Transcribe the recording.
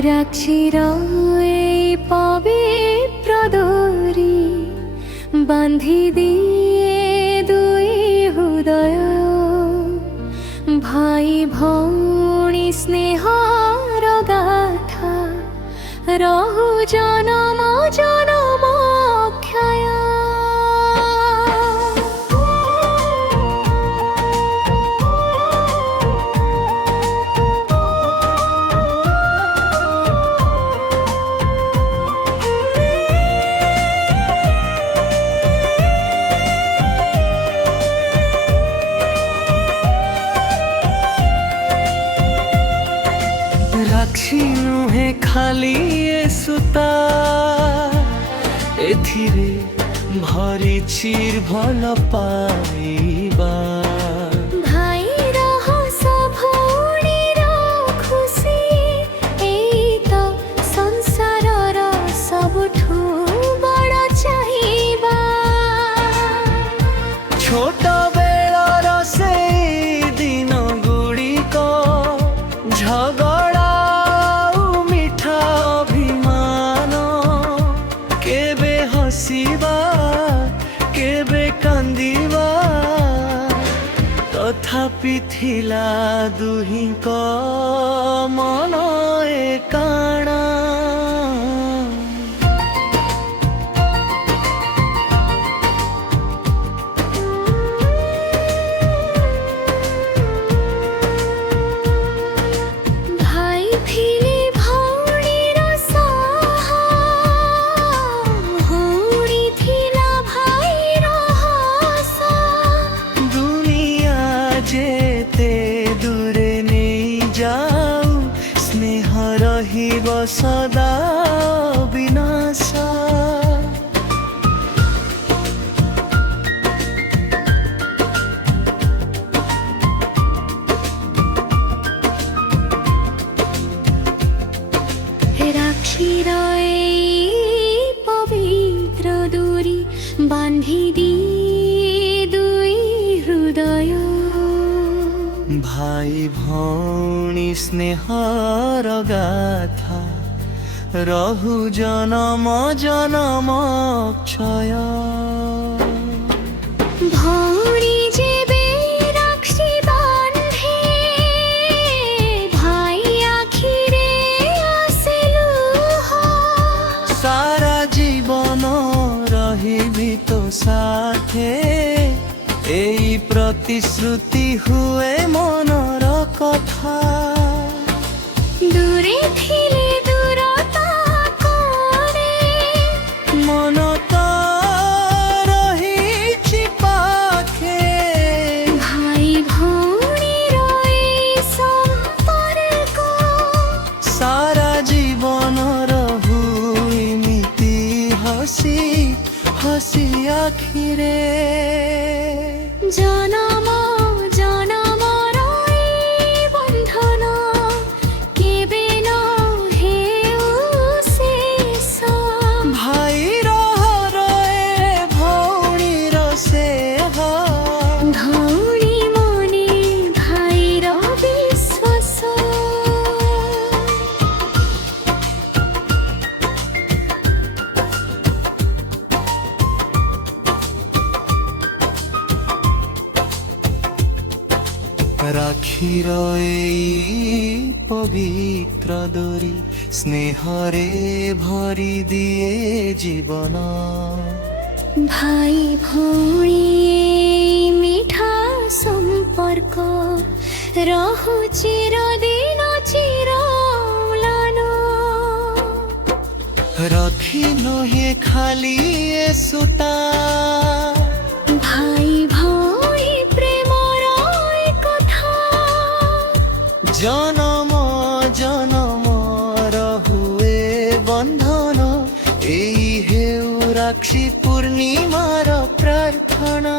রাখির এই পবিত্র ডোরি বান্ধি দিয়ে দুই হৃদয় ভাই ভৌণী স্নেহর গাথা রহু জনম জনম ক্ষয়। রাখি নুহে খালি এ সুতা এথিরে ভরি চির ভাল পাইবা। ভাই রহস ভৌণীর খুশি এই তো সংসারর সবঠু বড় চাহিবা। ছোট বেলার সেই দিন গুড়িক ঝগড়া মিঠা অভিমান কেবে হসিবা কেবে কান্দিবা তথাপি থিলা দুহিଙ୍କ মন একাଣା। ভাই থিলে ভৌণীর সাহা ভৌণী থিলা ভাইর হাসা। দুনিয়া যেতে দূরে নেই যাও স্নেহ রহিব সদা বিনাশ। রাখির এই পবিত্র ডোরি বান্ধি দিয়ে দুই হৃদয় ভাই ভৌণী স্নেহর গাথা রহু জনম জনম ক্ষয়। ভৌণী যেবে রাখি বান্ধে ভাই আখিরে আসে লুহ। সারা জীবন রহিবি তো সাথে এই প্রতিশ্রুতি হুয়ে মনর কথা। দূরে থিলে দূরতা করে মন তো রহিছি পাখে ভাই ভৌণীর এই সম্পর্ক সারা জীবন রহু এমিতি হসি হসি আখিরে। জনম জনমর এই বন্ধন কেবে ন হেউ শেষ। ভাইর হরে ভৌণীর সেহ ভৌণী মনে ভাইর বিশ্বাস। রাখির এই পবিত্র ডোরি স্নেহরে ভরি দিয়ে জীবন। ভাই ভৌণী এই মিঠা সম্পর্ক রহু চিরদিন চিরম্লান। রথি নহে খালি এ সুতা ভাই ভৌণী প্রেমর এই কথা জনম জনম রহুয়ে বন্ধন এই হেউ রাখি পূর্ণিমার প্রার্থনা।